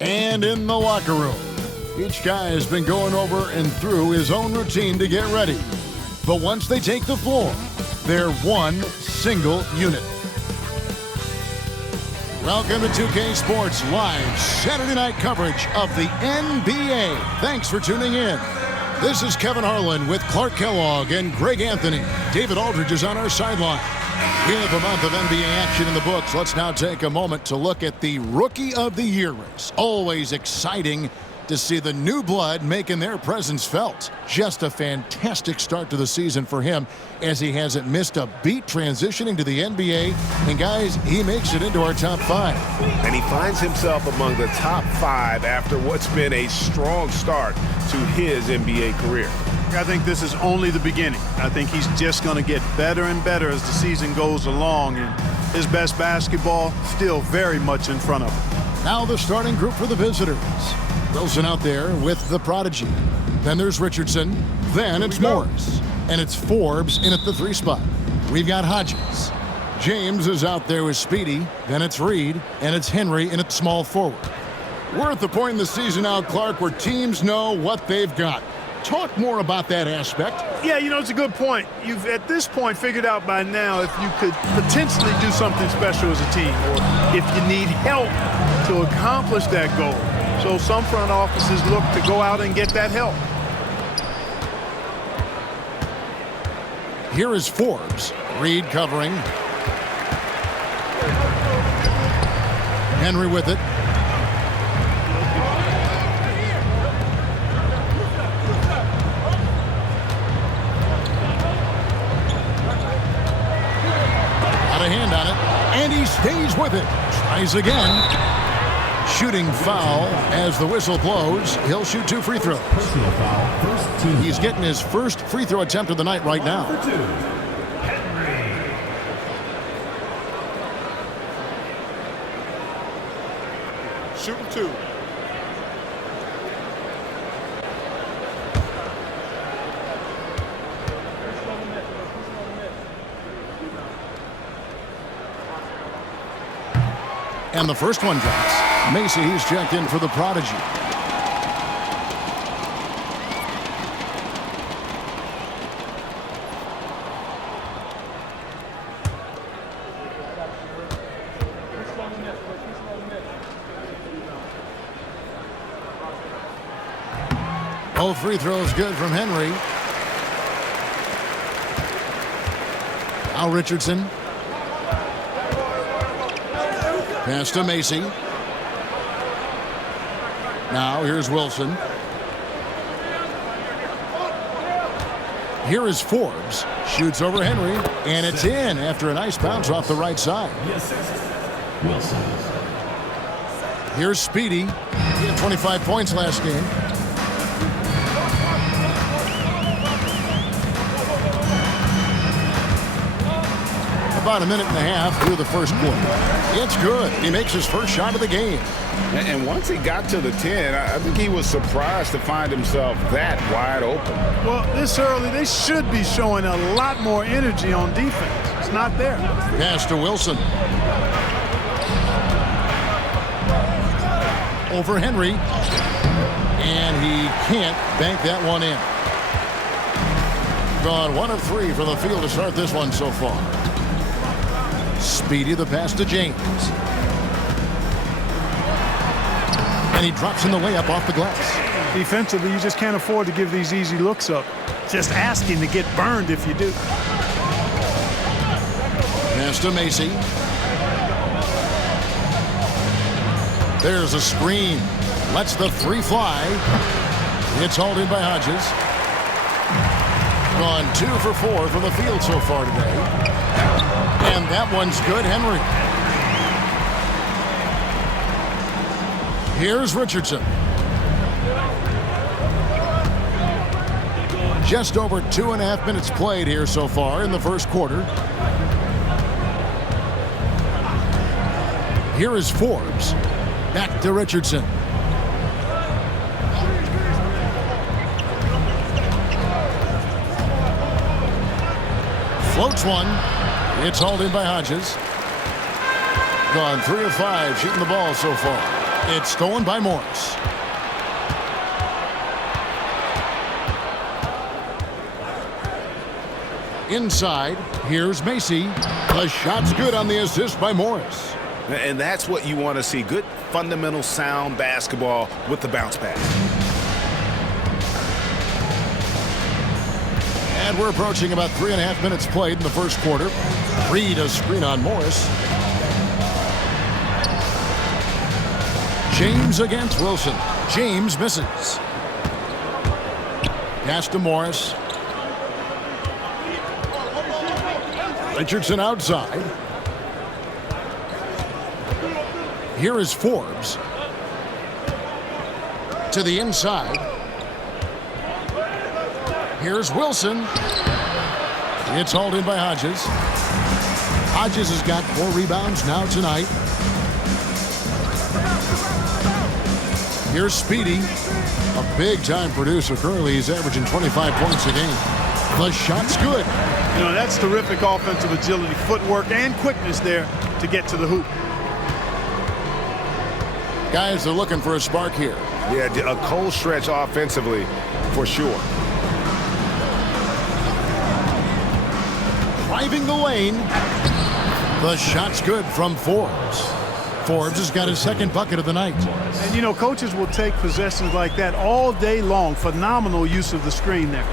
And in the locker room, each guy has been going over and through his own routine to get ready. But once they take the floor, they're one single unit. Welcome to 2K Sports Live Saturday night coverage of the NBA. Thanks for tuning in. This is Kevin Harlan with Clark Kellogg and Greg Anthony. David Aldridge is on our sideline. We have a month of NBA action in the books. Let's now take a moment to look at the Rookie of the Year race. Always exciting to see the new blood making their presence felt. Just a fantastic start to the season for him, as he hasn't missed a beat transitioning to the NBA. And guys, he makes it into our top 5. And he finds himself among the top 5 after what's been a strong start to his NBA career. I think this is only the beginning. I think he's just going to get better and better as the season goes along, and his best basketball still very much in front of him. Now the starting group for the visitors. Wilson out there with the prodigy. Then there's Richardson. Then it's Morris. And it's Forbes in at the 3 spot. We've got Hodges. James is out there with Speedy. Then it's Reed. And it's Henry in at small forward. We're at the point in the season now, Clark, where teams know what they've got. Talk more about that aspect. Yeah, it's a good point. You've, at this point, figured out by now if you could potentially do something special as a team, or if you need help to accomplish that goal. So some front offices look to go out and get that help. Here is Forbes. Reed covering. Henry with it. A hand on it, and he stays with it. Tries again. Shooting foul as the whistle blows. He'll shoot 2 free throws. He's getting his first free throw attempt of the night right now. Shooting 2. And the first one drops. Macy, he's checked in for the prodigy. Both free throws good from Henry. Now Richardson. Pass to Macy. Now here's Wilson. Here is Forbes. Shoots over Henry. And it's in after a nice bounce off the right side. Wilson. Here's Speedy. He had 25 points last game. About a minute and a half through the first quarter. It's good. He makes his first shot of the game. And once he got to the 10, I think he was surprised to find himself that wide open. Well, this early, they should be showing a lot more energy on defense. It's not there. Pass to Wilson. Over Henry. And he can't bank that one in. Gone 1 of 3 from the field to start this one so far. Speedy the pass to James. And he drops in the layup off the glass. Defensively, you just can't afford to give these easy looks up. Just asking to get burned if you do. Pass to Macy. There's a screen. Lets the 3 fly. It's hauled in by Hodges. Gone 2 for 4 from the field so far today. And that one's good, Henry. Here's Richardson. Just over 2.5 minutes played here so far in the first quarter. Here is Forbes. Back to Richardson. Floats one. It's hauled in by Hodges. Gone 3 of 5 shooting the ball so far. It's stolen by Morris. Inside, here's Macy. The shot's good on the assist by Morris. And that's what you want to see. Good, fundamental, sound basketball with the bounce pass. And we're approaching about 3.5 minutes played in the first quarter. Reed a screen on Morris. James against Wilson. James misses. Pass to Morris. Richardson outside. Here is Forbes. To the inside. Here's Wilson. It's hauled in by Hodges. Hodges has got 4 rebounds now tonight. Here's Speedy, a big-time producer. Currently, he's averaging 25 points a game. The shot's good. You know, that's terrific offensive agility, footwork, and quickness there to get to the hoop. Guys, they're looking for a spark here. Yeah, a cold stretch offensively for sure. Driving the lane. The shot's good from Forbes. Forbes has got his second bucket of the night. And, you know, coaches will take possessions like that all day long. Phenomenal use of the screen there.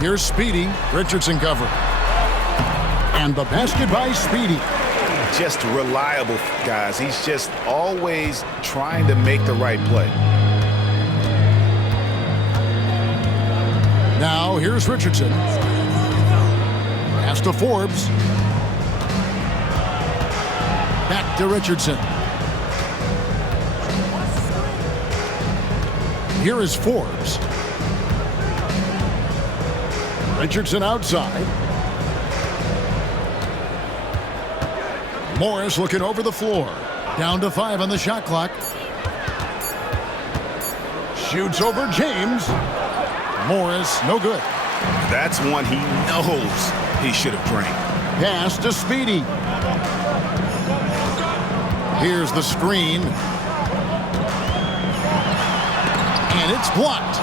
Here's Speedy. Richardson cover. And the basket by Speedy. Just reliable, guys. He's just always trying to make the right play. Now, here's Richardson. Pass to Forbes. Back to Richardson. Here is Forbes. Richardson outside. Morris looking over the floor. Down to 5 on the shot clock. Shoots over James. Morris, no good. That's one he knows he should have drained. Pass to Speedy. Here's the screen. And it's blocked.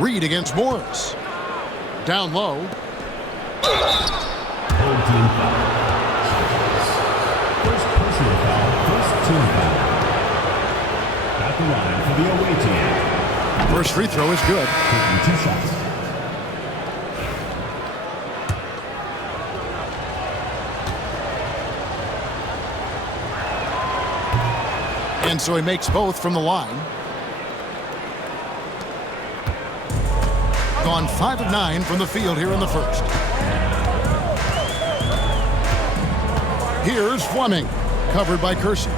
Reed against Morris. Down low. First personal foul, first team foul. At the line for the away team. First free throw is good. Taking 2 shots. And so he makes both from the line. Gone 5 of 9 from the field here in the first. Here's Fleming, covered by Kersey.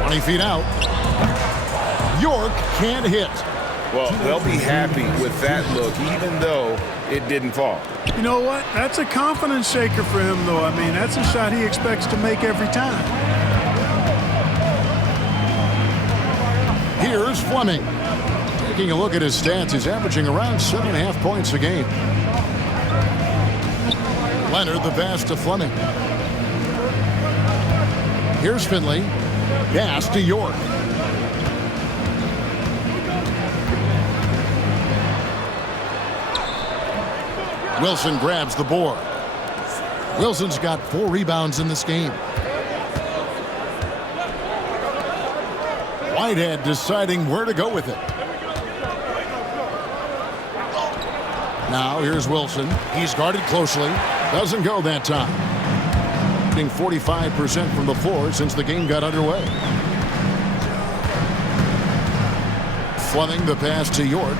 20 feet out. York can't hit. Well, they'll be happy with that look, even though it didn't fall. You know what? That's a confidence shaker for him, though. I mean, that's a shot he expects to make every time. Here's Fleming. Taking a look at his stats, he's averaging around 7.5 points a game. Leonard the pass to Fleming. Here's Finley. Pass to York. Wilson grabs the board. Wilson's got 4 rebounds in this game. Whitehead deciding where to go with it. Now here's Wilson. He's guarded closely. Doesn't go that time. Shooting 45% from the floor since the game got underway. Fleming the pass to York.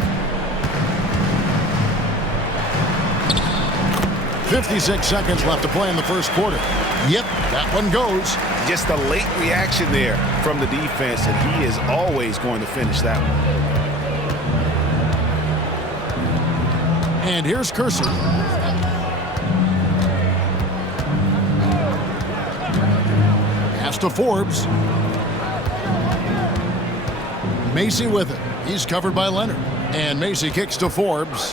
56 seconds left to play in the first quarter. Yep, that one goes. Just a late reaction there from the defense, and he is always going to finish that one. And here's Kersey. Pass to Forbes. Macy with it. He's covered by Leonard. And Macy kicks to Forbes.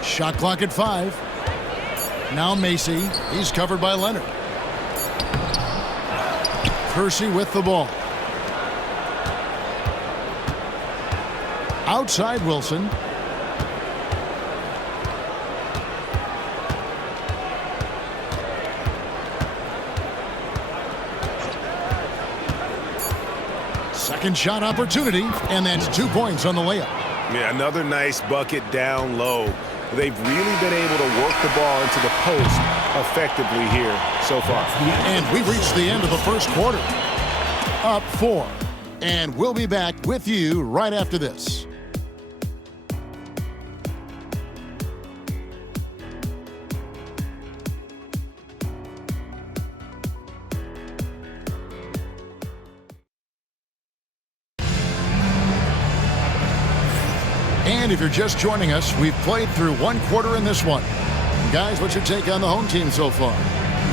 Shot clock at 5. Now Macy. He's covered by Leonard. Kersey with the ball. Outside Wilson. Second shot opportunity, and that's 2 points on the layup. Yeah, another nice bucket down low. They've really been able to work the ball into the post effectively here so far. And we've reached the end of the first quarter. Up 4. And we'll be back with you right after this. And if you're just joining us, we've played through 1 quarter in this one. Guys, what's your take on the home team so far?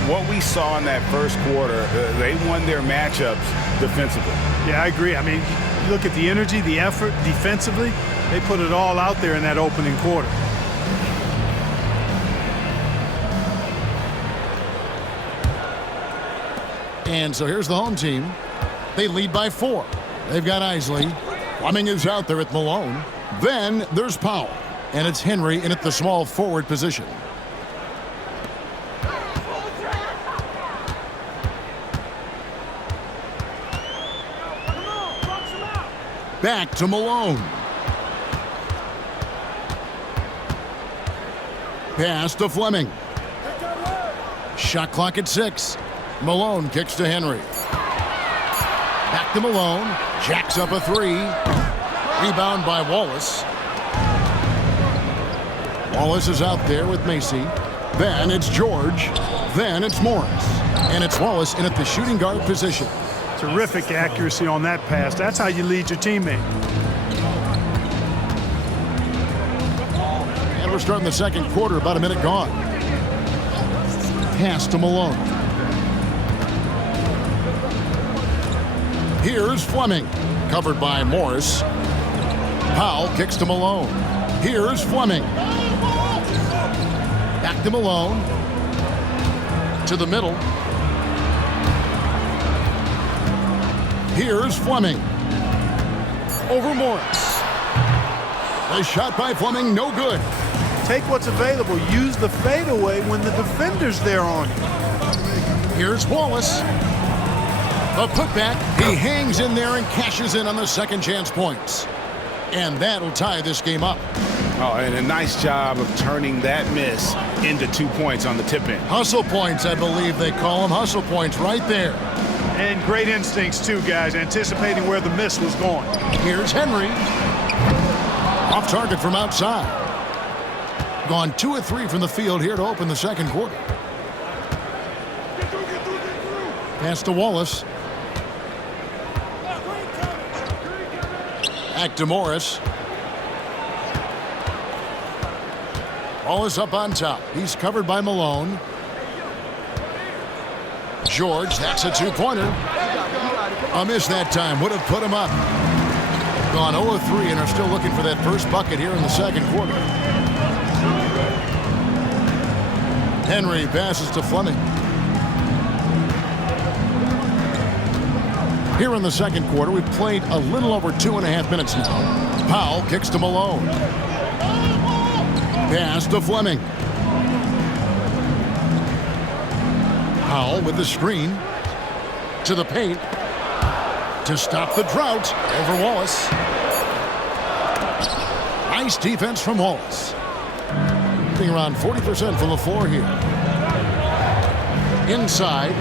What we saw in that first quarter, they won their matchups defensively. Yeah, I agree. I mean, look at the energy, the effort defensively. They put it all out there in that opening quarter. And so here's the home team. They lead by 4. They've got Isley. Fleming is out there at Malone. Then there's Powell. And it's Henry in at the small forward position. Back to Malone. Pass to Fleming. Shot clock at 6. Malone kicks to Henry. Back to Malone. Jacks up a 3. Rebound by Wallace. Wallace is out there with Macy. Then it's George. Then it's Morris. And it's Wallace in at the shooting guard position. Terrific accuracy on that pass. That's how you lead your teammate. And we're starting the second quarter, about a minute gone. Pass to Malone. Here's Fleming, covered by Morris. Powell kicks to Malone. Here's Fleming. Back to Malone. To the middle. Here's Fleming. Over Morris. The shot by Fleming, no good. Take what's available. Use the fadeaway when the defender's there on you. Here's Wallace. A putback. He hangs in there and cashes in on the second chance points. And that'll tie this game up. Oh, and a nice job of turning that miss into 2 points on the tip-in. Hustle points, I believe they call them. Hustle points right there. And great instincts, too, guys, anticipating where the miss was going. Here's Henry. Off target from outside. Gone 2 of 3 from the field here to open the second quarter. Pass to Wallace. Back to Morris. Wallace up on top. He's covered by Malone. George, that's a 2-pointer. A miss that time. Would have put him up. Gone 0 of 3 and are still looking for that first bucket here in the second quarter. Henry passes to Fleming. Here in the second quarter, we've played a little over 2.5 minutes now. Powell kicks to Malone. Pass to Fleming. Powell with the screen. To the paint. To stop the drought. Over Wallace. Nice defense from Wallace. Being around 40% from the floor here. Inside.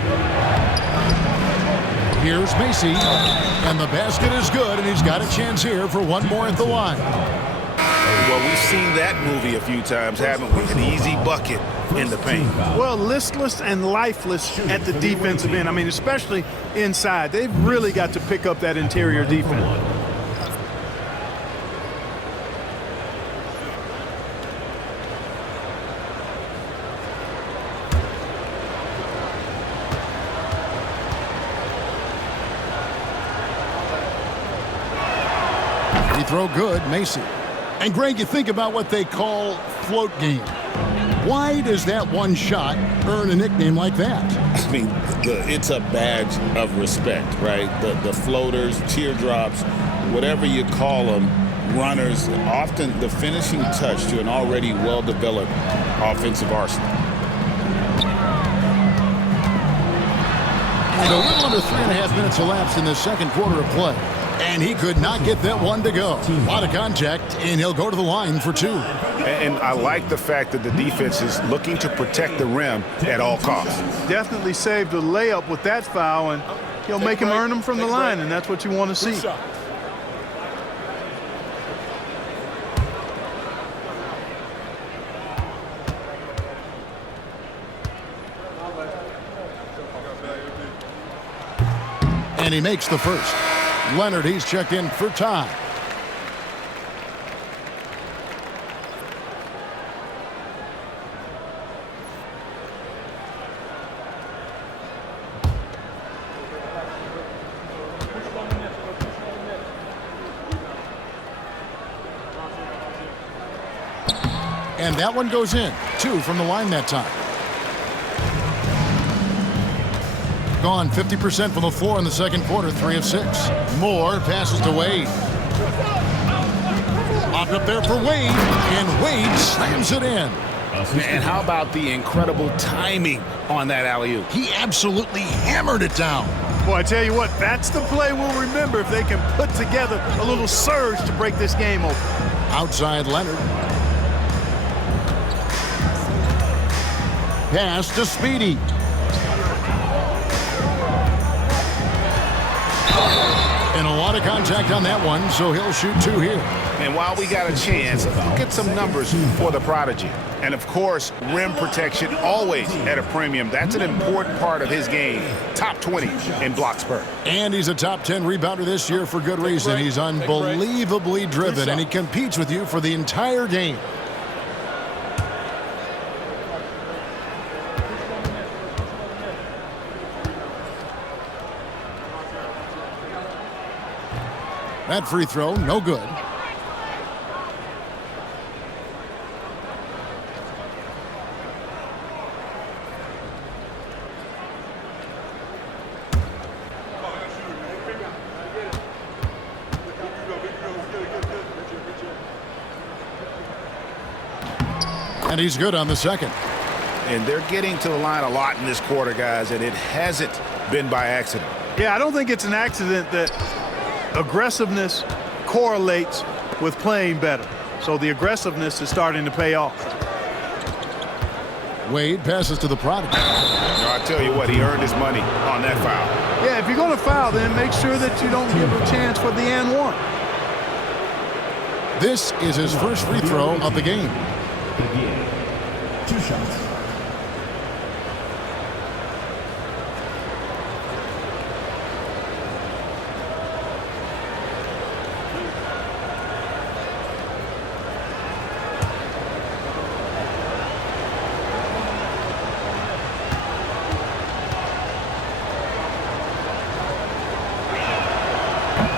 Here's Macy, and the basket is good, and he's got a chance here for one more at the line. Well, we've seen that movie a few times, haven't we? An easy bucket in the paint. Well, listless and lifeless at the defensive end. I mean, especially inside. They've really got to pick up that interior defense. Free throw good, Macy. And Greg, you think about what they call float game. Why does that one shot earn a nickname like that? I mean, it's a badge of respect, right? The floaters, teardrops, whatever you call them, runners, often the finishing touch to an already well-developed offensive arsenal. And a little under 3.5 minutes elapsed in the second quarter of play. And he could not get that one to go. A lot of contact, and he'll go to the line for 2. And I like the fact that the defense is looking to protect the rim at all costs. Definitely saved a layup with that foul, and he'll make him earn them from the line, and that's what you want to see. And he makes the first. Leonard, he's checked in for time. And that one goes in. 2 from the line that time. Gone 50% from the floor in the second quarter, 3 of 6. Moore passes to Wade. Popped up there for Wade, and Wade slams it in. And how about the incredible timing on that alley-oop? He absolutely hammered it down. Boy, I tell you what, that's the play we'll remember if they can put together a little surge to break this game open. Outside Leonard. Pass to Speedy. And a lot of contact on that one, so he'll shoot 2 here. And while we got a chance, look at some numbers for the prodigy. And of course, rim protection always at a premium. That's an important part of his game. Top 20 in block spurt. And he's a top 10 rebounder this year for good reason. He's unbelievably driven, and he competes with you for the entire game. That free throw, no good. And he's good on the second. And they're getting to the line a lot in this quarter, guys, and it hasn't been by accident. Yeah, I don't think it's an accident that aggressiveness correlates with playing better. So the aggressiveness is starting to pay off. Wade passes to the prodigy. I tell you what, he earned his money on that foul. Yeah, if you're going to foul, then make sure that you don't give a chance for the and one. This is his first free throw of the game. Again, 2 shots.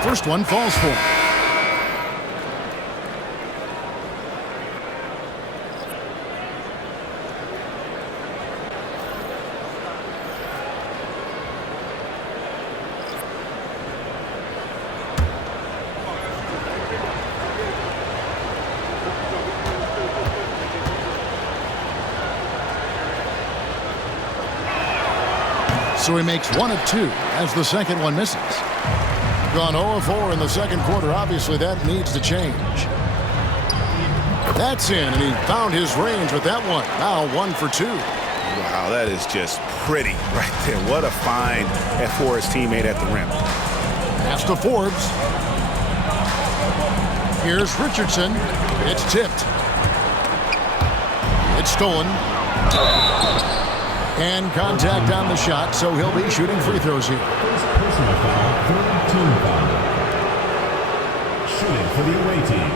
First one falls for him. So he makes 1 of 2 as the second one misses. Gone 0 of 4 in the second quarter. Obviously, that needs to change. That's in, and he found his range with that one. Now 1 for 2. Wow, that is just pretty right there. What a find for his teammate at the rim. Pass to Forbes. Here's Richardson. It's tipped. It's stolen. And contact on the shot, so he'll be shooting free throws here. First personal foul, third team foul. Shooting for the away team.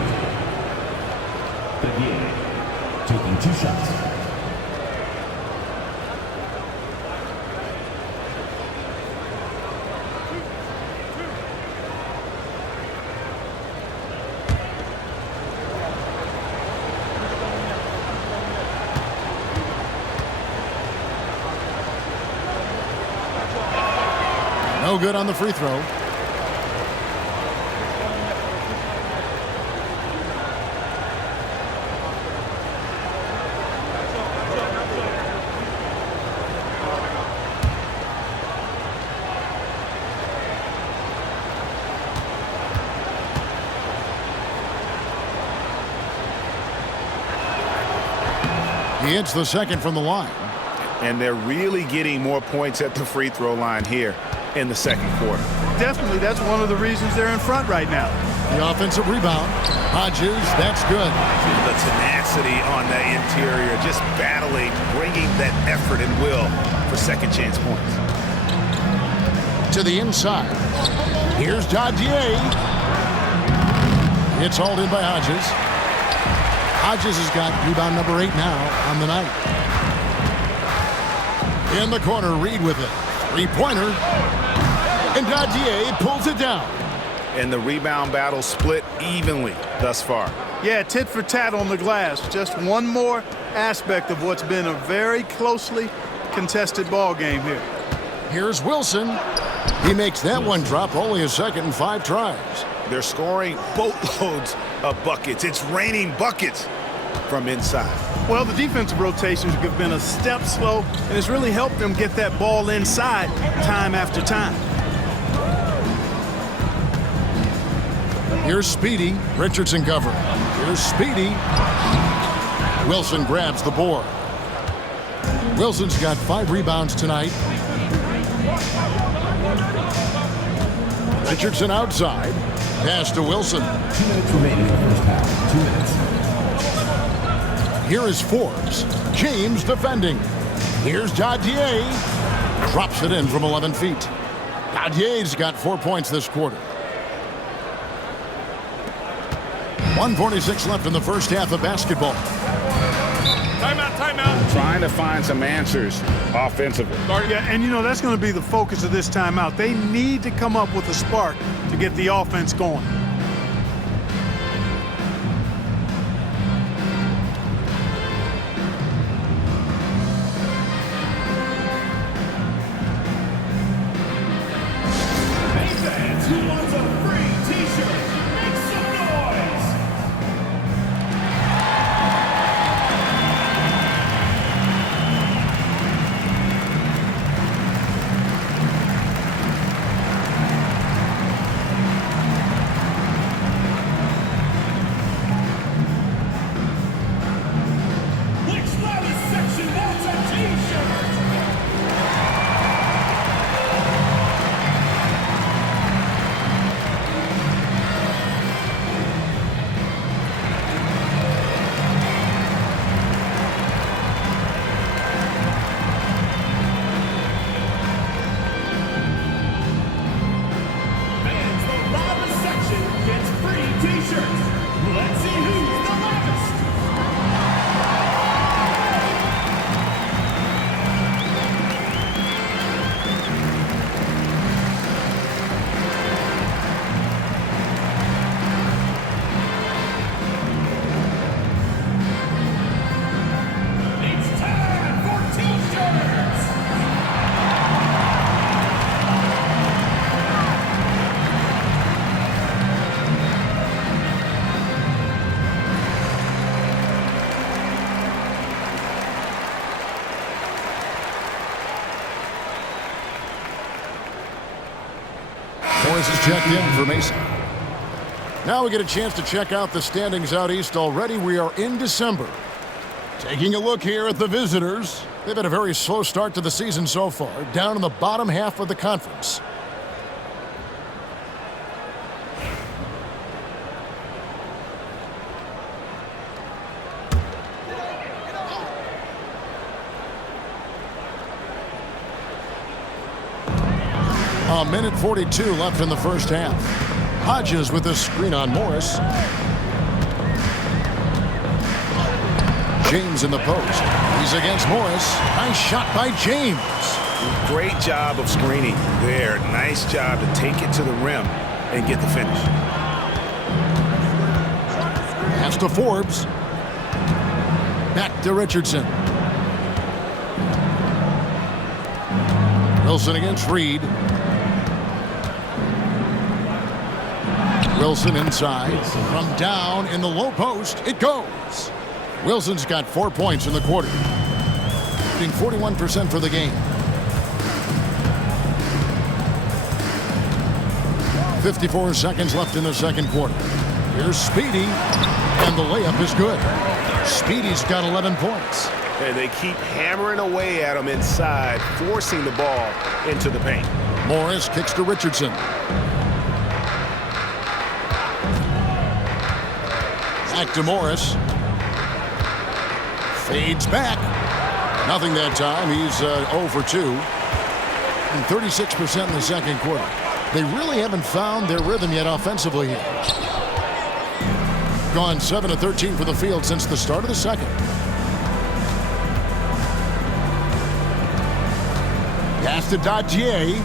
Again, taking 2 shots. No good on the free throw. He hits the second from the line. And they're really getting more points at the free throw line here in the second quarter. Definitely, that's one of the reasons they're in front right now. The offensive rebound. Hodges, that's good. The tenacity on the interior, just battling, bringing that effort and will for second chance points. To the inside. Here's Dadier. It's hauled in by Hodges. Hodges has got rebound number 8 now on the night. In the corner, Reed with it. Three-pointer. And Dadier pulls it down. And the rebound battle split evenly thus far. Yeah, tit for tat on the glass. Just one more aspect of what's been a very closely contested ball game here. Here's Wilson. He makes that one drop, only his second in 5 tries. They're scoring boatloads of buckets. It's raining buckets from inside. Well, the defensive rotations have been a step slow, and it's really helped them get that ball inside time after time. Here's Speedy. Richardson covering. Here's Speedy. Wilson grabs the board. Wilson's got 5 rebounds tonight. Richardson outside. Pass to Wilson. 2 minutes remaining in the first half. 2 minutes. Here is Forbes. James defending. Here's Dadier. Drops it in from 11 feet. Dadier's got 4 points this quarter. 1:46 left in the first half of basketball. Timeout, timeout. Trying to find some answers offensively. Yeah, and you know, that's going to be the focus of this timeout. They need to come up with a spark to get the offense going. Who wants a free t-shirt? Make some noise! Which loudest section wants a t-shirt? Fans, the loudest section gets free t-shirts. Let's see who's the loudest. It's time for t-shirts. Morris is checked in for Mason. Now we get a chance to check out the standings out east already. We are in December. Taking a look here at the visitors. They've had a very slow start to the season so far, down in the bottom half of the conference. A minute 42 left in the first half. Hodges with a screen on Morris. James in the post. He's against Morris. Nice shot by James. Great job of screening there. Nice job to take it to the rim and get the finish. Pass to Forbes. Back to Richardson. Wilson against Reed. Wilson inside. From down in the low post, it goes. Wilson's got 4 points in the quarter. Shooting 41% for the game. 54 seconds left in the second quarter. Here's Speedy, and the layup is good. Speedy's got 11 points. And they keep hammering away at him inside, forcing the ball into the paint. Morris kicks to Richardson. Back to Morris. Fades back. Nothing that time. He's 0 for 2. And 36% in the second quarter. They really haven't found their rhythm yet offensively here. Gone 7 of 13 for the field since the start of the second. Pass to Dadier.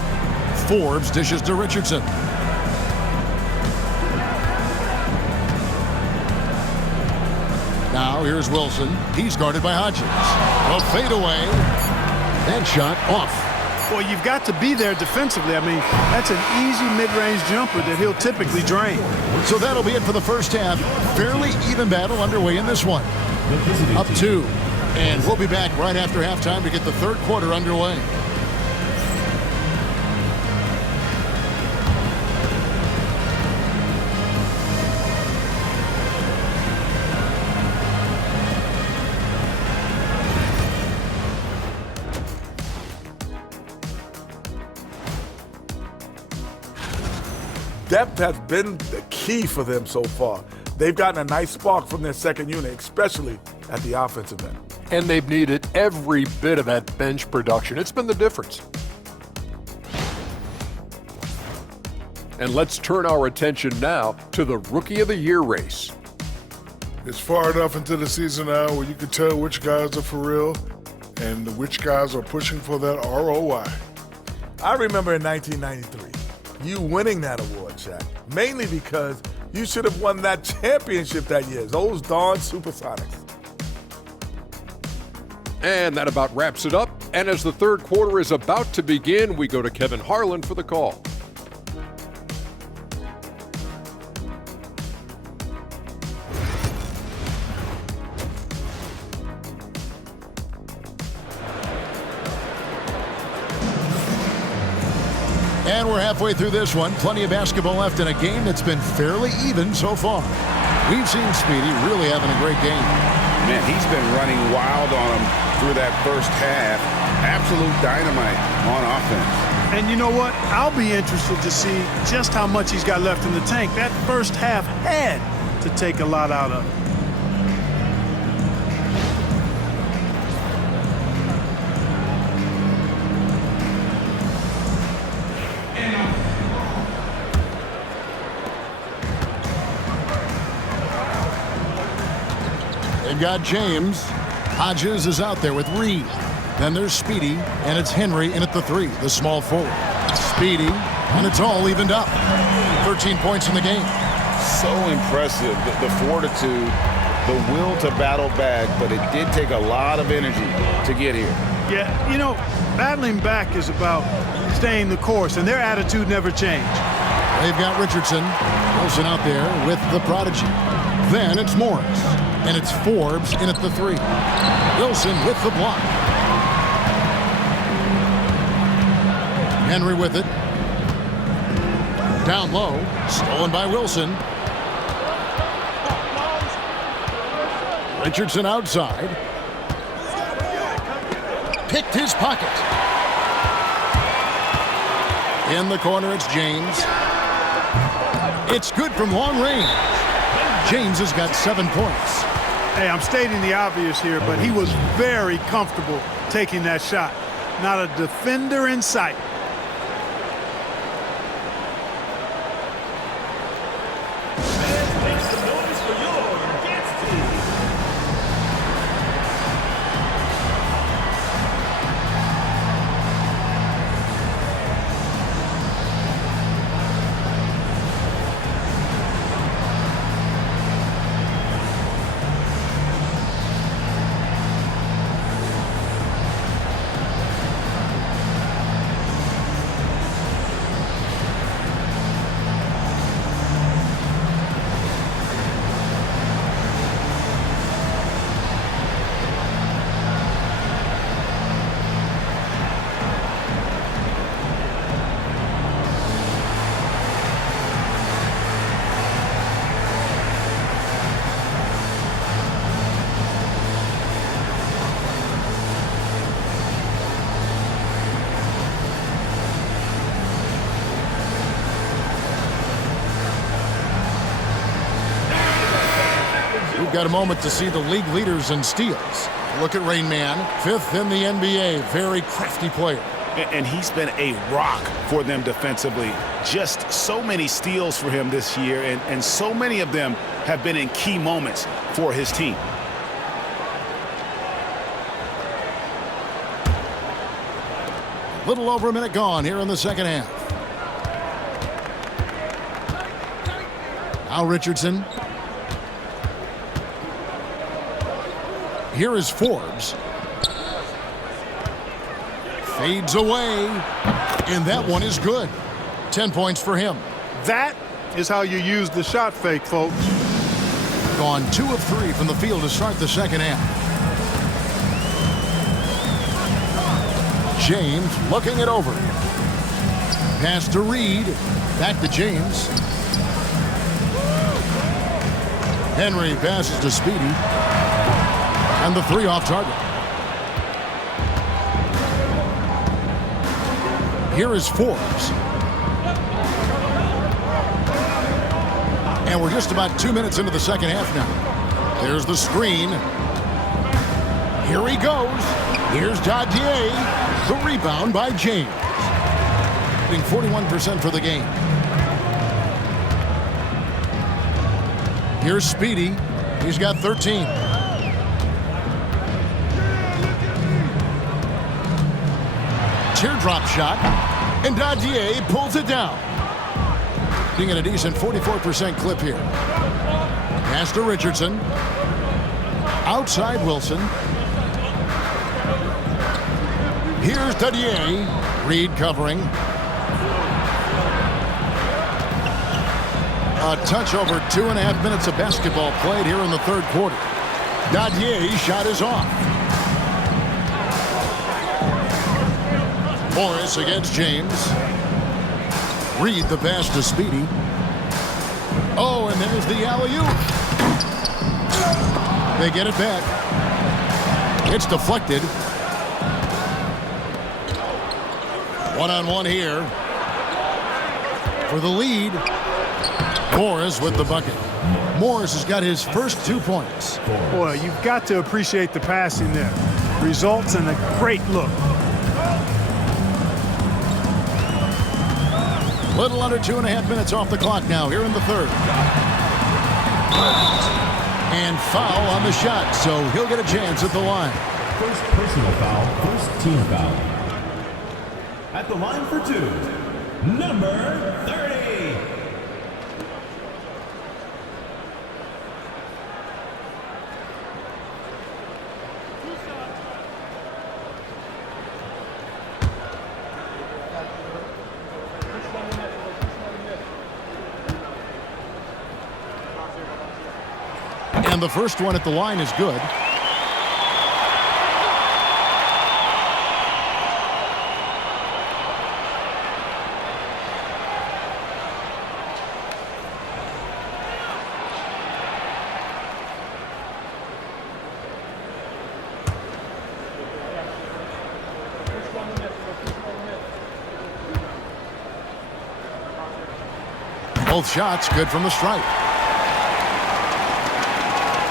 Forbes dishes to Richardson. Now here's Wilson. He's guarded by Hodges. A fadeaway. That shot off. Well, you've got to be there defensively. I mean, that's an easy mid-range jumper that he'll typically drain. So that'll be it for the first half. Fairly even battle underway in this one. Up 2. And we'll be back right after halftime to get the third quarter underway. Depth has been the key for them so far. They've gotten a nice spark from their second unit, especially at the offensive end. And they've needed every bit of that bench production. It's been the difference. And let's turn our attention now to the Rookie of the Year race. It's far enough into the season now where you can tell which guys are for real and which guys are pushing for that ROI. I remember in 1993, you winning that award, Shaq, mainly because you should have won that championship that year. Those darn Supersonics. And that about wraps it up. And as the third quarter is about to begin, we go to Kevin Harlan for the call. And we're halfway through this one. Plenty of basketball left in a game that's been fairly even so far. We've seen Speedy really having a great game. Man, he's been running wild on him through that first half. Absolute dynamite on offense. And you know what? I'll be interested to see just how much he's got left in the tank. That first half had to take a lot out of it. They've got James. Hodges is out there with Reed. Then there's Speedy, and it's Henry in at the 3, the small forward. Speedy, and it's all evened up. 13 points in the game. So impressive, the fortitude, the will to battle back, but it did take a lot of energy to get here. Yeah, you know, battling back is about staying the course, and their attitude never changed. They've got Richardson. Wilson out there with the prodigy. Then it's Morris. And it's Forbes in at the 3. Wilson with the block. Henry with it. Down low. Stolen by Wilson. Richardson outside. Picked his pocket. In the corner, it's James. It's good from long range. James has got 7 points. Hey, I'm stating the obvious here, but he was very comfortable taking that shot. Not a defender in sight. got a moment to see the league leaders in steals. Look at Rain Man, 5th in the NBA. Very crafty player. And he's been a rock for them defensively. Just so many steals for him this year, and so many of them have been in key moments for his team. Little over a minute gone here in the second half. Now Richardson. Here is Forbes. Fades away. And that one is good. 10 points for him. That is how you use the shot fake, folks. Gone 2 of 3 from the field to start the second half. James looking it over. Pass to Reed. Back to James. Henry passes to Speedy. And the 3 off target. Here is Forbes. And we're just about 2 minutes into the second half now. There's the screen. Here he goes. Here's Dadier. The rebound by James. Hitting 41% for the game. Here's Speedy. He's got 13. Teardrop shot. And Dadier pulls it down. Being at a decent 44% clip here. Pass to Richardson. Outside Wilson. Here's Dadier. Reed covering. A touch over 2.5 minutes of basketball played here in the third quarter. Dadier's shot is off. Morris against James. Reed the pass to Speedy. Oh, and there's the alley-oop. They get it back. It's deflected. One-on-one here. For the lead. Morris with the bucket. Morris has got his first 2 points. Boy, you've got to appreciate the passing there. Results in a great look. Little under 2.5 minutes off the clock now here in the third. And foul on the shot, so he'll get a chance at the line. First personal foul, first team foul. At the line for 2, number 30. And the first one at the line is good. Both shots good from the stripe.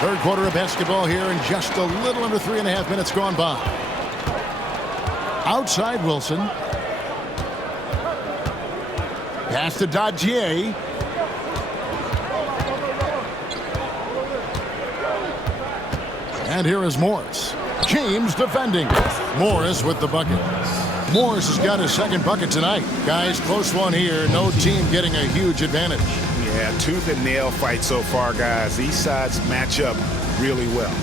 Third quarter of basketball here, and just a little under 3.5 minutes gone by. Outside Wilson. Pass to Dadier. And here is Morris. James defending. Morris with the bucket. Morris has got his second bucket tonight. Guys, close one here. No team getting a huge advantage. Yeah, tooth and nail fight so far, guys. These sides match up really well.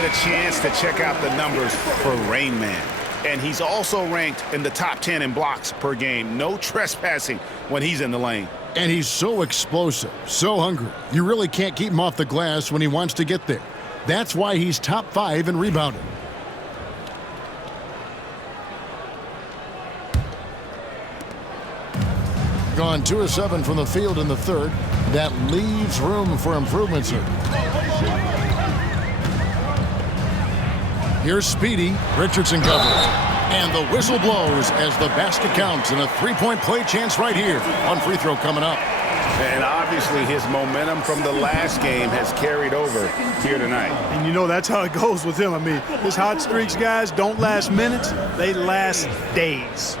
get a chance to check out the numbers for Rain Man. And he's also ranked in the top 10 in blocks per game. No trespassing when he's in the lane. And he's so explosive, so hungry. You really can't keep him off the glass when he wants to get there. That's why he's top 5 in rebounding. Gone 2 of 7 from the field in the third. That leaves room for improvements here. Here's Speedy. Richardson covered. And the whistle blows as the basket counts, and a three-point play chance right here. One free throw coming up. And obviously his momentum from the last game has carried over here tonight. And you know that's how it goes with him. I mean, his hot streaks, guys, don't last minutes. They last days.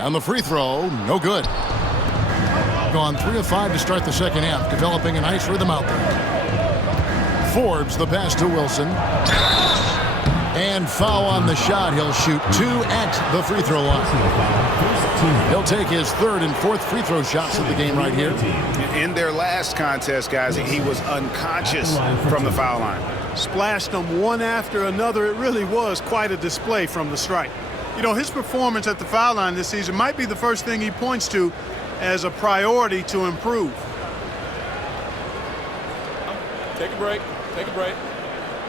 On the free throw, no good. Gone 3 of 5 to start the second half, developing a nice rhythm out there. Forbes the pass to Wilson. And foul on the shot. He'll shoot 2 at the free throw line. He'll take his 3rd and 4th free throw shots of the game right here. In their last contest, guys, he was unconscious from the foul line. Splashed them one after another. It really was quite a display from the stripe. You know, his performance at the foul line this season might be the first thing he points to as a priority to improve. Take a break. Take a break.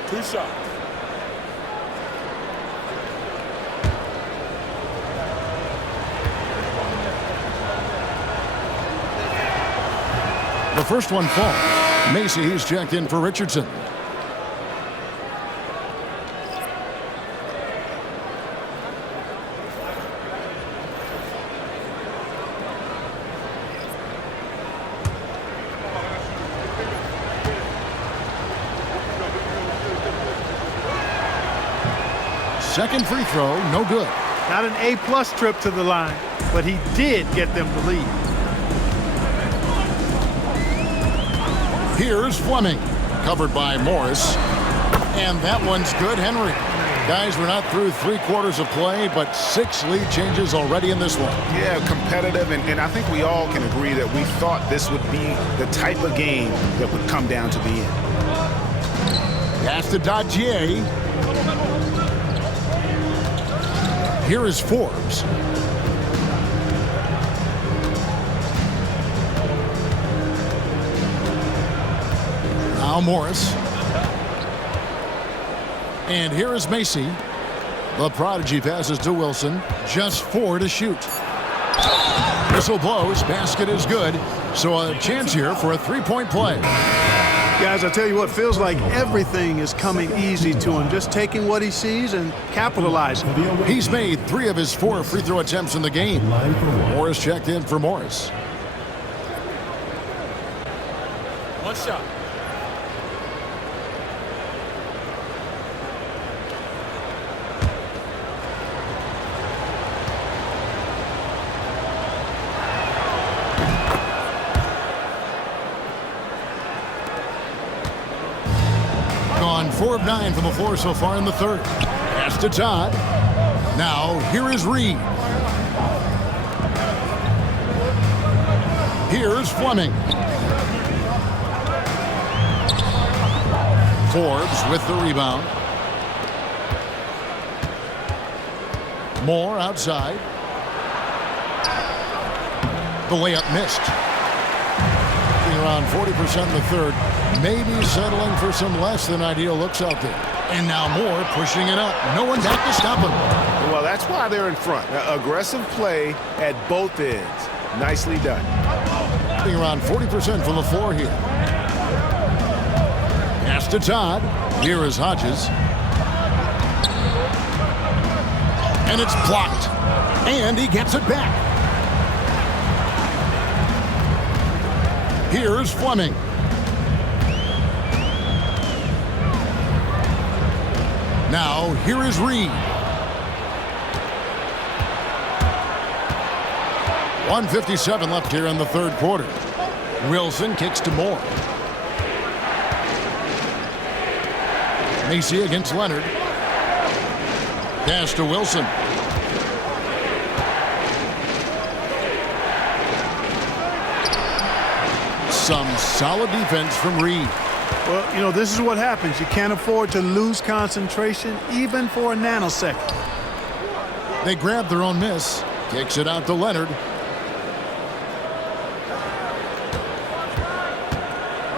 2 shots. The first one falls. Macy, he's checked in for Richardson. Second free throw, no good. Not an A-plus trip to the line, but he did get them the lead. Here's Fleming, covered by Morris. And that one's good, Henry. Guys, we're not through 3 quarters of play, but 6 lead changes already in this one. Yeah, competitive, and I think we all can agree that we thought this would be the type of game that would come down to the end. Pass to Dodgier. Here is Forbes. Now Morris. And here is Macy. The prodigy passes to Wilson. Just 4 to shoot. Whistle blows. Basket is good. So a chance here for a 3-point play. Guys, I tell you what, feels like everything is coming easy to him. Just taking what he sees and capitalizing. He's made 3 of his 4 free throw attempts in the game. Morris checked in for Morris. 1 shot. Gone 4 of 9 from the floor so far in the third. Pass to Todd. Now here is Reed. Here's Fleming. Forbes with the rebound. Moore outside. The layup missed. Around 40% in the third. Maybe settling for some less than ideal looks out there. And now Moore pushing it up. No one back to stop him. Well, that's why they're in front. Aggressive play at both ends. Nicely done. Around 40% from the floor here. Pass to Todd. Here is Hodges. And it's blocked. And he gets it back. Here's Fleming. Now, here is Reed. 1:57 left here in the third quarter. Wilson kicks to Moore. Macy against Leonard. Pass to Wilson. Some solid defense from Reed. Well, you know, this is what happens. You can't afford to lose concentration even for a nanosecond. They grab their own miss. Kicks it out to Leonard.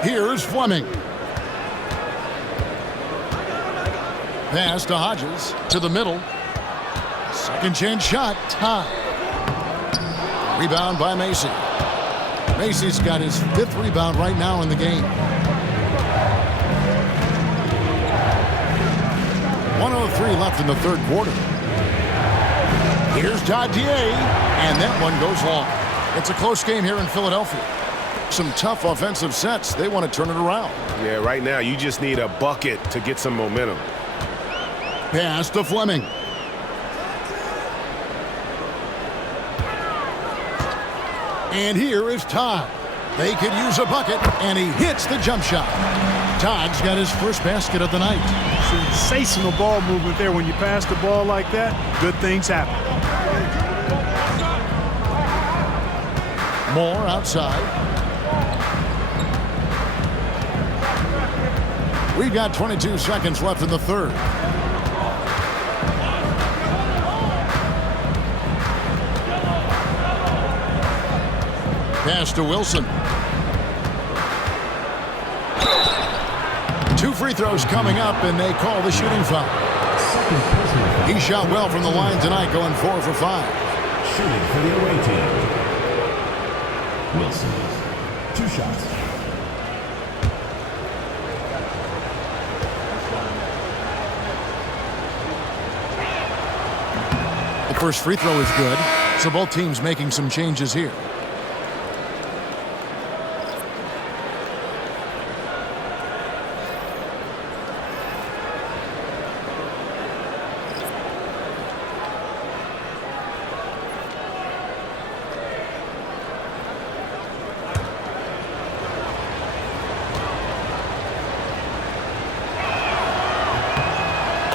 Here's Fleming. Pass to Hodges. To the middle. Second chance shot. Tie. Rebound by Macy. Macy's got his 5th rebound right now in the game. 1:03 left in the 3rd quarter. Here's Dadier, and that one goes long. It's a close game here in Philadelphia. Some tough offensive sets. They want to turn it around. Yeah, right now you just need a bucket to get some momentum. Pass to Fleming. And here is Todd. They could use a bucket, and he hits the jump shot. Todd's got his first basket of the night. Sensational ball movement there. When you pass the ball like that, good things happen. Moore outside. We've got 22 seconds left in the 3rd. Pass to Wilson. 2 free throws coming up, and they call the shooting foul. He shot well from the line tonight, going 4 for 5. Shooting for the away team. Wilson, 2 shots. The first free throw is good, so both teams making some changes here.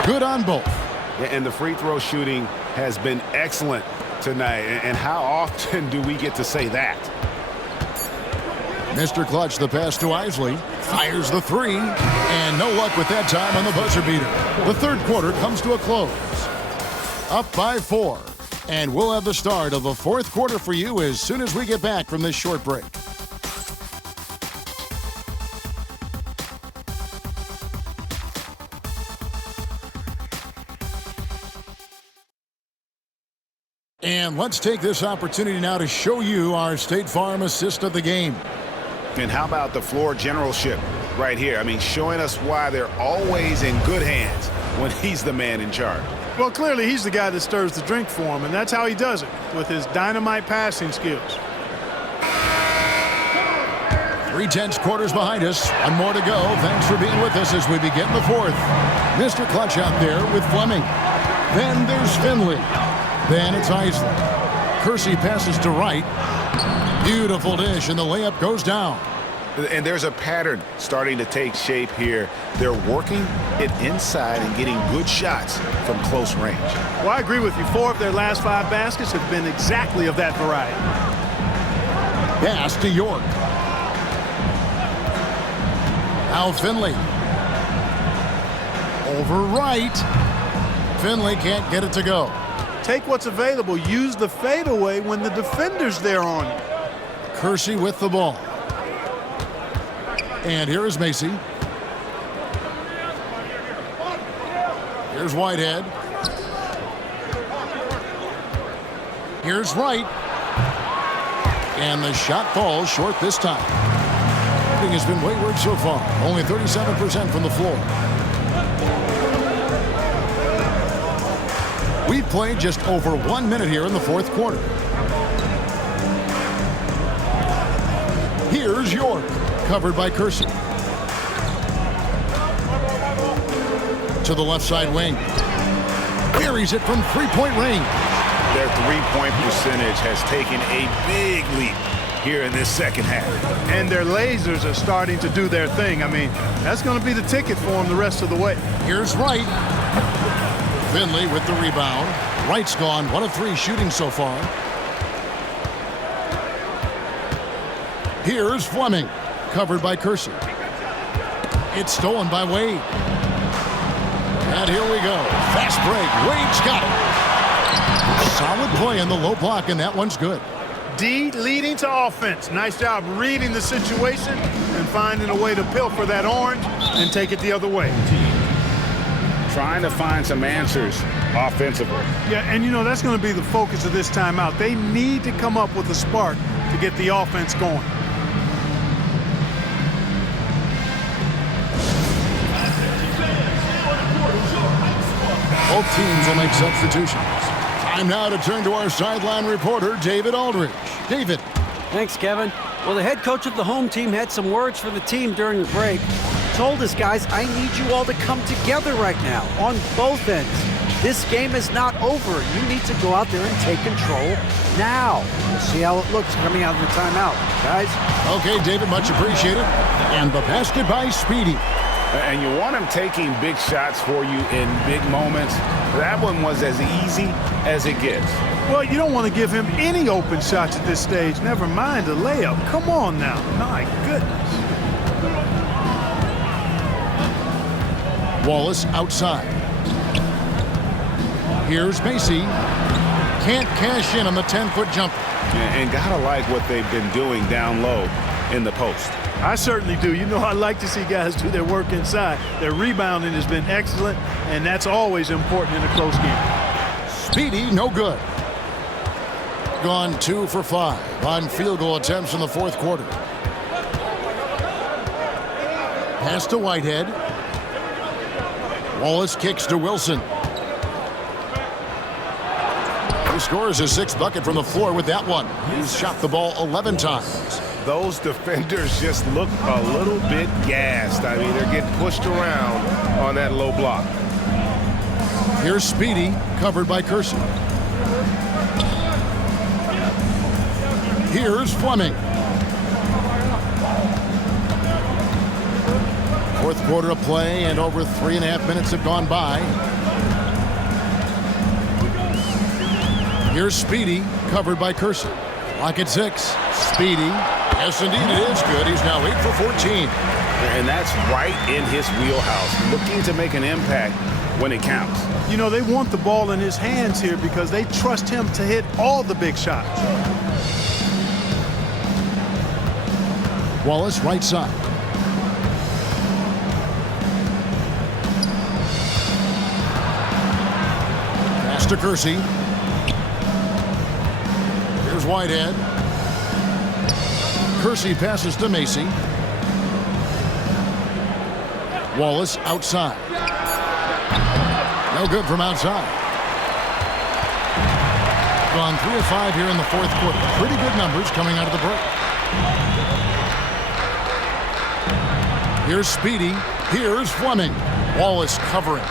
Good on both. And the free throw shooting has been excellent tonight. And how often do we get to say that? Mr. Clutch, the pass to Isley. Fires the 3. And no luck with that time on the buzzer beater. The 3rd quarter comes to a close. Up by 4. And we'll have the start of the 4th quarter for you as soon as we get back from this short break. And let's take this opportunity now to show you our State Farm assist of the game. And how about the floor generalship right here? I mean, showing us why they're always in good hands when he's the man in charge. Well, clearly he's the guy that stirs the drink for him, and that's how he does it, with his dynamite passing skills. 3/10 quarters behind us. One more to go. Thanks for being with us as we begin the 4th. Mr. Clutch out there with Fleming. Then there's Finley. Then it's Isley. Kersey passes to Wright. Beautiful dish, and the layup goes down. And there's a pattern starting to take shape here. They're working it inside and getting good shots from close range. Well, I agree with you. 4 of their last 5 baskets have been exactly of that variety. Pass to York. Now Finley. Over Wright. Finley can't get it to go. Take what's available. Use the fadeaway when the defender's there on you. Kersey with the ball. And here is Macy. Here's Whitehead. Here's Wright. And the shot falls short this time. Shooting has been wayward so far. Only 37% from the floor. We've played just over 1 minute here in the 4th quarter. Here's York, covered by Kersey. To the left side wing. Buries it from 3-point range. Their 3-point percentage has taken a big leap here in this second half. And their lasers are starting to do their thing. I mean, that's going to be the ticket for them the rest of the way. Here's Wright. Finley with the rebound. Wright's gone 1 of 3 shooting so far. Here's Fleming, covered by Kersey. It's stolen by Wade. And here we go. Fast break. Wade's got it. Solid play in the low block, and that one's good. D leading to offense. Nice job reading the situation and finding a way to pilfer that orange and take it the other way. Trying to find some answers offensively. Yeah, and you know, that's going to be the focus of this timeout. They need to come up with a spark to get the offense going. Both teams will make substitutions. Time now to turn to our sideline reporter, David Aldridge. David. Thanks, Kevin. Well, the head coach of the home team had some words for the team during the break. Told us, guys, I need you all to come together right now on both ends. This game is not over. You need to go out there and take control now. We'll see how it looks coming out of the timeout, guys. Okay, David, much appreciated. And the basket by Speedy. And you want him taking big shots for you in big moments. That one was as easy as it gets. Well, you don't want to give him any open shots at this stage. Never mind a layup. Come on now. My goodness. Wallace outside. Here's Macy. Can't cash in on the 10-foot jumper. And gotta like what they've been doing down low in the post. I certainly do. You know, I like to see guys do their work inside. Their rebounding has been excellent, and that's always important in a close game. Speedy, no good. Gone 2 for 5 on field goal attempts in the fourth quarter. Pass to Whitehead. Wallace kicks to Wilson. He scores his 6th bucket from the floor with that one. He's shot the ball 11 times. Those defenders just look a little bit gassed. I mean, they're getting pushed around on that low block. Here's Speedy, covered by Kersey. Here's Fleming. Fourth quarter of play, and over 3.5 minutes have gone by. Here's Speedy, covered by Kersey. Lock at 6. Speedy. Yes, indeed, it is good. He's now 8 for 14. And that's right in his wheelhouse, looking to make an impact when it counts. You know, they want the ball in his hands here because they trust him to hit all the big shots. Wallace, right side. Pass to Kersey. Here's Whitehead. Kersey passes to Macy. Wallace outside. No good from outside. Gone 3 of 5 here in the fourth quarter. Pretty good numbers coming out of the break. Here's Speedy. Here's Fleming. Wallace covering.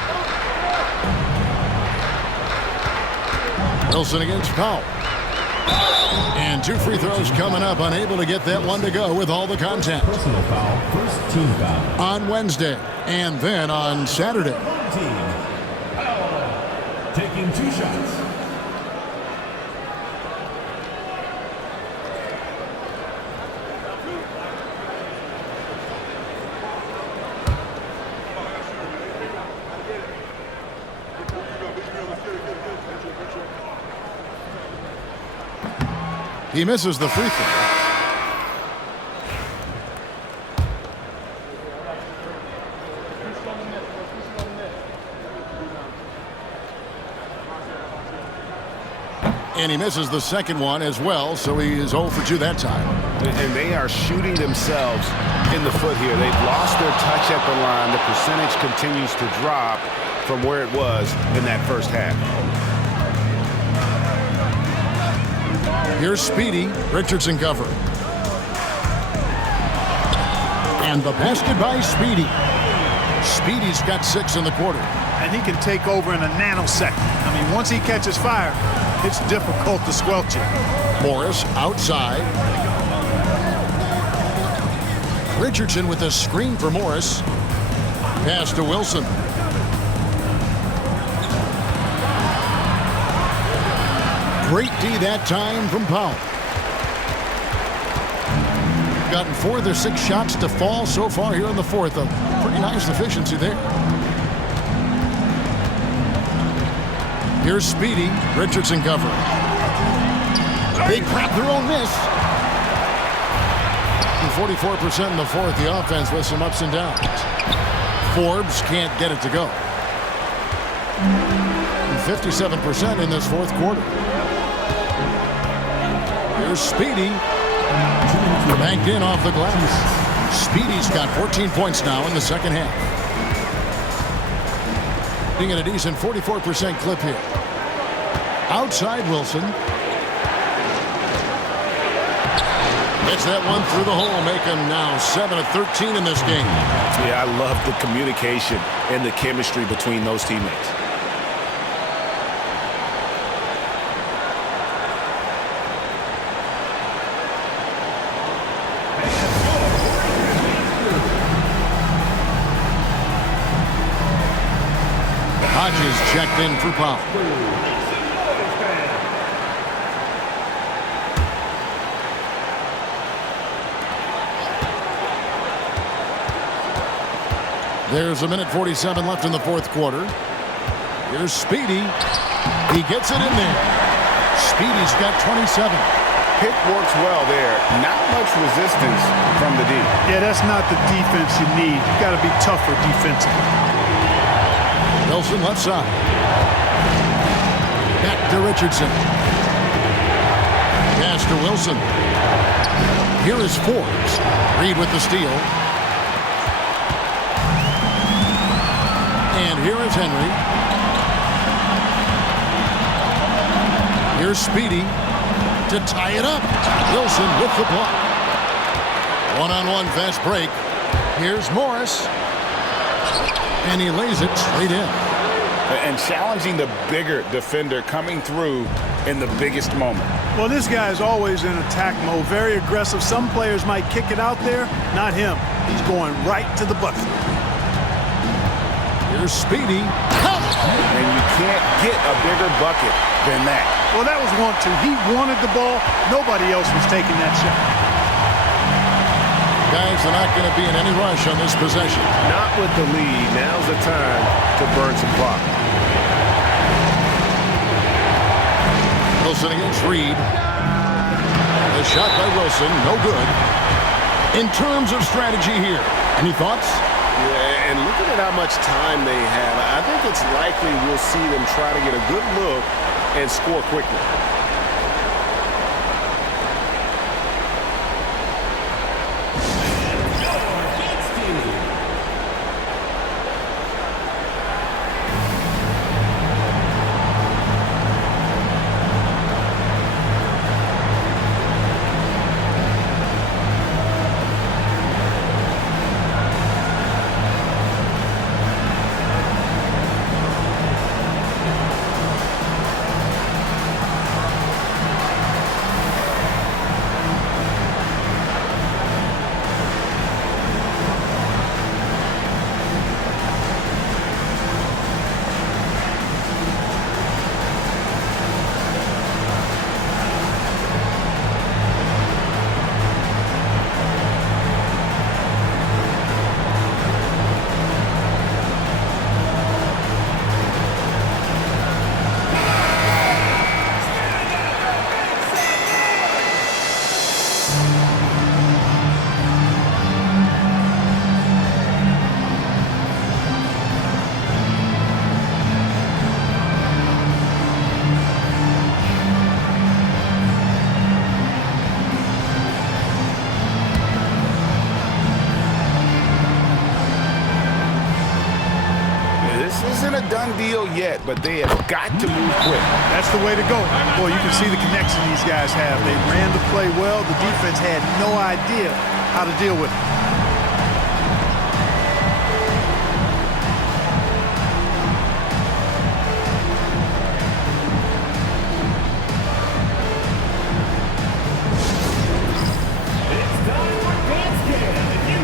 Wilson against Powell. And 2 free throws coming up. Unable to get that one to go with all the contact. Personal foul, first team foul. On Wednesday and then on Saturday. Team taking 2 shots. He misses the free throw. And he misses the second one as well, so he is 0 for 2 that time. And they are shooting themselves in the foot here. They've lost their touch at the line. The percentage continues to drop from where it was in that first half. Here's Speedy. Richardson cover. And the basket by Speedy. Speedy's got 6 in the quarter. And he can take over in a nanosecond. I mean, once he catches fire, it's difficult to squelch it. Morris outside. Richardson with a screen for Morris. Pass to Wilson. Great D that time from Powell. Gotten 4 of their 6 shots to fall so far here in the fourth. A pretty nice efficiency there. Here's Speedy. Richardson covering. Big crap, their own miss. 44% in the fourth. The offense with some ups and downs. Forbes can't get it to go. 57% in this fourth quarter. Here's Speedy. Banked in off the glass. Speedy's got 14 points now in the second half. Being at a decent 44% clip here. Outside Wilson. Gets that one through the hole, make him now 7 of 13 in this game. Yeah, I love the communication and the chemistry between those teammates. Hodges checked in for Powell. There's a minute 47 left in the fourth quarter. Here's Speedy. He gets it in there. Speedy's got 27. Pick works well there. Not much resistance from the D. Yeah, that's not the defense you need. You got to be tougher defensively. Wilson left side. Back to Richardson. Pass to Wilson. Here is Forbes. Reed with the steal. And here is Henry. Here's Speedy to tie it up. Wilson with the block. One-on-one fast break. Here's Morris. And he lays it straight in. And challenging the bigger defender coming through in the biggest moment. Well, this guy is always in attack mode, very aggressive. Some players might kick it out there, not him. He's going right to the bucket. Here's Speedy. And you can't get a bigger bucket than that. Well, that was 1-2. He wanted the ball. Nobody else was taking that shot. Guys, they're not going to be in any rush on this possession. Not with the lead. Now's the time to burn some clock. Wilson against Reed. The shot by Wilson, no good. In terms of strategy here, any thoughts? Yeah, and looking at how much time they have, I think it's likely we'll see them try to get a good look and score quickly. Done deal yet, but they have got to move quick. That's the way to go. Boy, you can see the connection these guys have. They ran the play well. The defense had no idea how to deal with it. It's time for dance camp in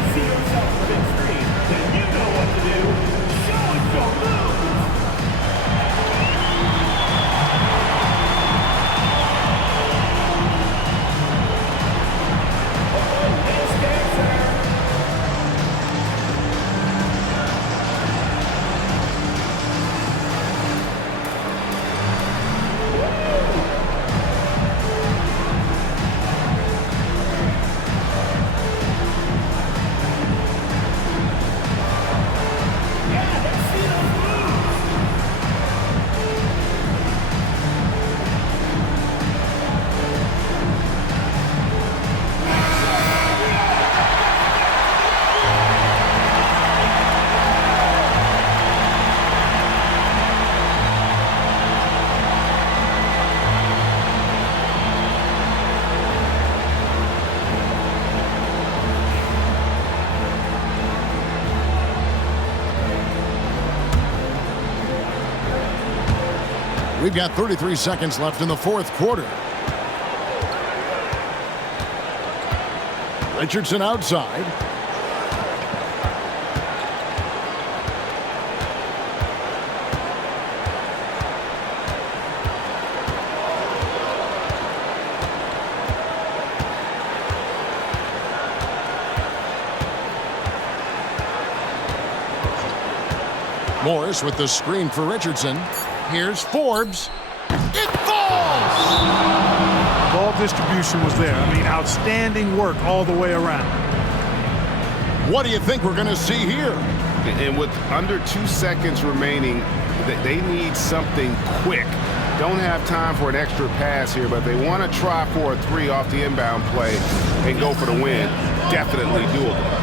We've got 33 seconds left in the fourth quarter. Richardson outside. Morris with the screen for Richardson. Here's Forbes. It falls! Ball distribution was there. I mean, outstanding work all the way around. What do you think we're going to see here? And with under 2 seconds remaining, they need something quick. Don't have time for an extra pass here, but they want to try for a 3 off the inbound play and go for the win. Definitely doable.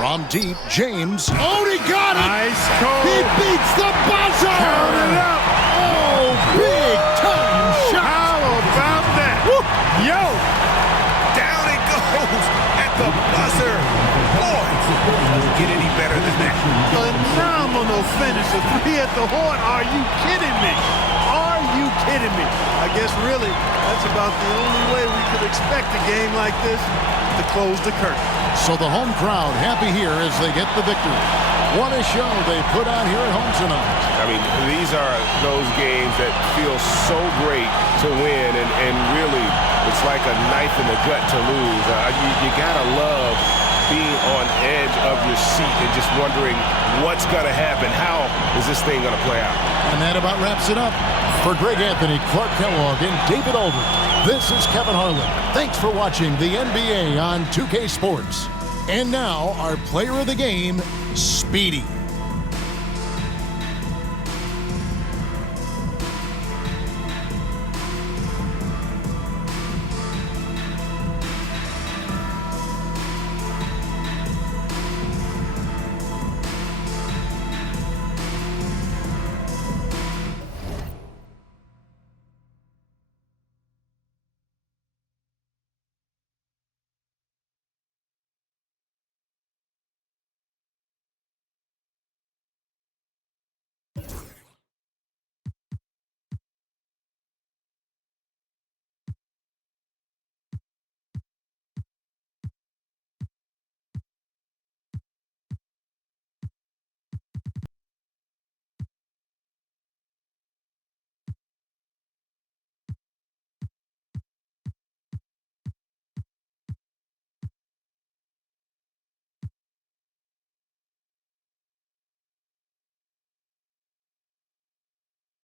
From deep, James. Oh, he got it! Nice call. He beats the buzzer! Count it up. Oh, big time shot! How about that? Woo. Yo! Down it goes at the buzzer. Boy, doesn't get any better than that. Phenomenal finish. A 3 at the horn. Are you kidding me? Are you kidding me? I guess really that's about the only way we could expect a game like this to close the curtain. So the home crowd happy here as they get the victory. What a show they put on here at home tonight. I mean, these are those games that feel so great to win, and really, it's like a knife in the gut to lose. You gotta love being on edge of your seat and just wondering what's gonna happen. How is this thing gonna play out? And that about wraps it up. For Greg Anthony, Clark Kellogg, and David Aldridge, this is Kevin Harlan. Thanks for watching the NBA on 2K Sports. And now, our player of the game, Speedy.